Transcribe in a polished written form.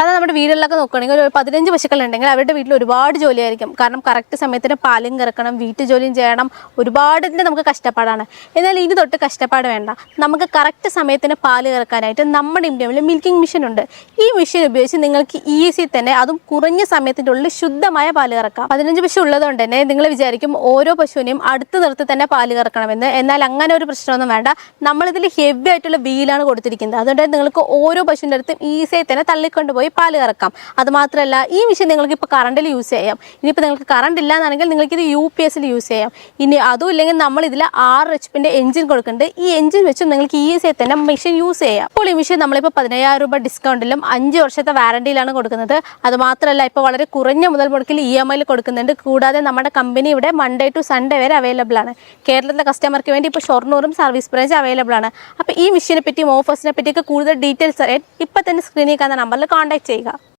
സാധാരണ നമ്മുടെ വീടുകളിലൊക്കെ നോക്കുകയാണെങ്കിൽ ഒരു 15 പശുക്കളുണ്ടെങ്കിൽ അവരുടെ വീട്ടിൽ ഒരുപാട് ജോലിയായിരിക്കും. കാരണം കറക്റ്റ് സമയത്തിന് പാലും കറക്കണം, വീട്ടു ജോലിയും ചെയ്യണം, ഒരുപാടിൻ്റെ നമുക്ക് കഷ്ടപ്പാടാണ്. എന്നാൽ ഇനി തൊട്ട് കഷ്ടപ്പാട് വേണ്ട. നമുക്ക് കറക്റ്റ് സമയത്തിന് പാല് കറക്കാനായിട്ട് നമ്മുടെ ഇന്ത്യയിൽ മിൽക്കിംഗ് മെഷീൻ ഉണ്ട്. ഈ മെഷീൻ ഉപയോഗിച്ച് നിങ്ങൾക്ക് ഈസി തന്നെ, അതും കുറഞ്ഞ സമയത്തിൻ്റെ ഉള്ളിൽ ശുദ്ധമായ പാല് കറക്കാം. 15 പശു ഉള്ളതുകൊണ്ട് തന്നെ നിങ്ങൾ വിചാരിക്കും ഓരോ പശുവിനെയും അടുത്ത് നിർത്തി തന്നെ പാല് കറക്കണമെന്ന്. എന്നാൽ അങ്ങനെ ഒരു പ്രശ്നമൊന്നും വേണ്ട. നമ്മളിതിൽ ഹെവി ആയിട്ടുള്ള വീലാണ് കൊടുത്തിരിക്കുന്നത്. അതുകൊണ്ട് നിങ്ങൾക്ക് ഓരോ പശുവിൻ്റെ അടുത്തും ഈസിയായി തന്നെ തള്ളിക്കൊണ്ട് പോയി പാല് കറക്കാം. അതുമാത്രമല്ല ഈ മെഷീൻ നിങ്ങൾക്ക് ഇപ്പോൾ കറണ്ടിൽ യൂസ് ചെയ്യാം. ഇനിയിപ്പോൾ നിങ്ങൾക്ക് കറണ്ട് ഇല്ല എന്നാണെങ്കിൽ നിങ്ങൾക്കിത് UPS യൂസ് ചെയ്യാം. ഇനി അതും ഇല്ലെങ്കിൽ നമ്മളിതിൽ 6 HP എഞ്ചിൻ കൊടുക്കുന്നുണ്ട്. ഈ എഞ്ചിൻ വെച്ച് നിങ്ങൾക്ക് ഈസിയായി തന്നെ മെഷീൻ യൂസ് ചെയ്യാം. അപ്പോൾ ഈ മെഷീൻ നമ്മളിപ്പോൾ 15000 രൂപ ഡിസ്കൗണ്ടിലും 5 വർഷത്തെ വാറണ്ടിയിലാണ് കൊടുക്കുന്നത്. അതുമാത്രമല്ല ഇപ്പോൾ വളരെ കുറഞ്ഞ മുതൽ മുടക്കിൽ EMI കൊടുക്കുന്നുണ്ട്. കൂടാതെ നമ്മുടെ കമ്പനി ഇവിടെ മൺഡേ ടു സൺഡേ വരെ അവൈലബിൾ ആണ്. കേരളത്തിലെ കസ്റ്റമർക്ക് വേണ്ടി ഇപ്പോൾ ഷൊർണൂറും സർവീസ് ബ്രാഞ്ച് അവൈലബിൾ ആണ്. അപ്പോൾ ഈ മെഷീനെ പറ്റിയും ഓഫേഴ്സിനെ പറ്റിയൊക്കെ കൂടുതൽ ഡീറ്റെയിൽസ് അറിയാൻ ഇപ്പം തന്നെ സ്ക്രീനിൽ കാണുന്ന നമ്പറിൽ കോൺടാക്ട് ചെയ്യുക.